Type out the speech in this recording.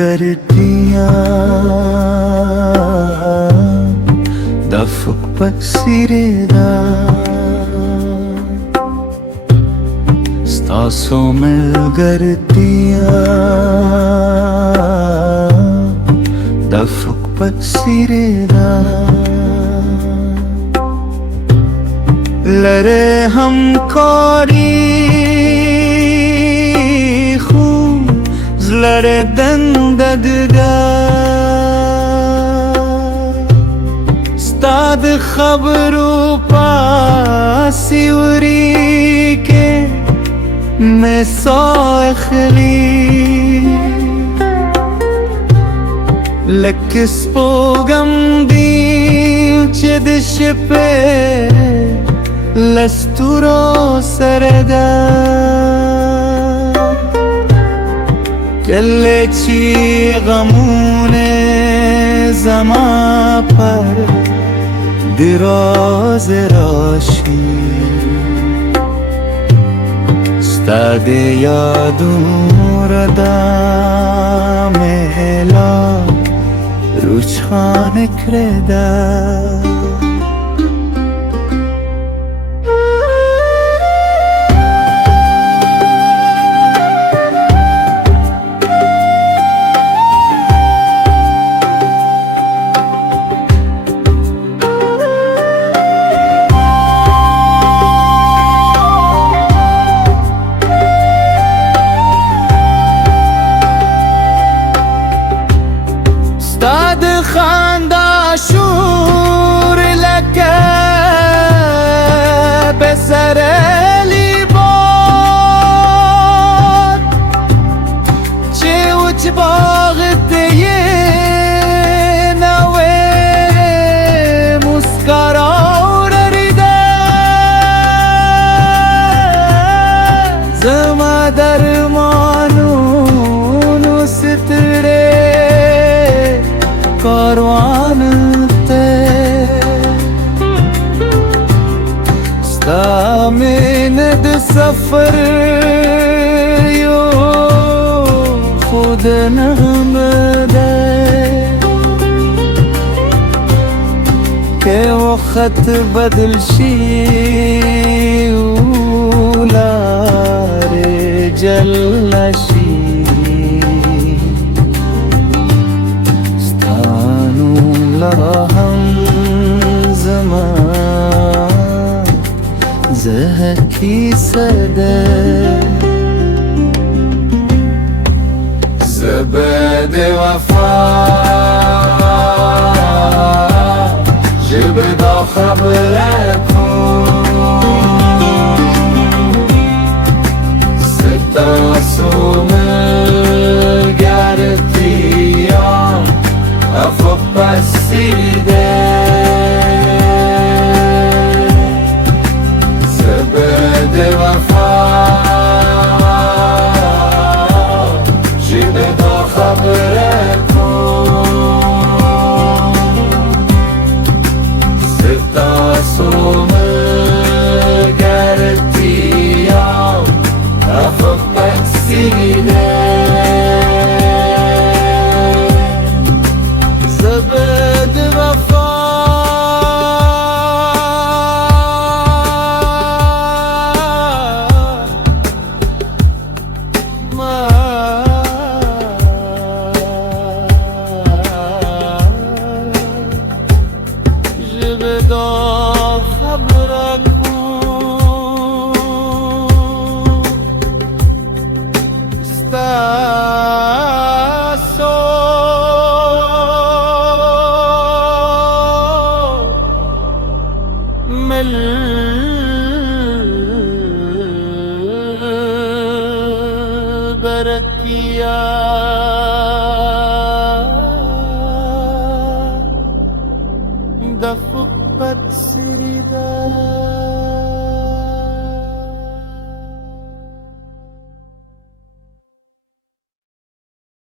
gardiyan dafuk pasireda stasoo mil gardiyan dafuk pasireda lare hum kori lare dendadda stad khabru pasiuri ke मैं सोखली लकिस पोगम दी चिदिश पे लस्तुरो सरदा कल्ले ची गमूने ज़मा पर दिरोज रोशी stade yadurada mehla ruchkhan kreda خندا شور لکه به سر لیباد چه اوچ باغت یه نوه مسکرا ریده زما درمانون و ستره कारवान ते स्तामिनद सफर यो खुद नहमदे के वक्त बदल शी उलारे जलशी हम ज़मान ज़हकी सदे ज़बद वफ़ा जिबदा ख़बरकूं सितासो मिल गर्दियां أفق pasirde زبد وفا جبدا خبركم ستاسوم القردية أفق pasirde بركيا دفقت سردا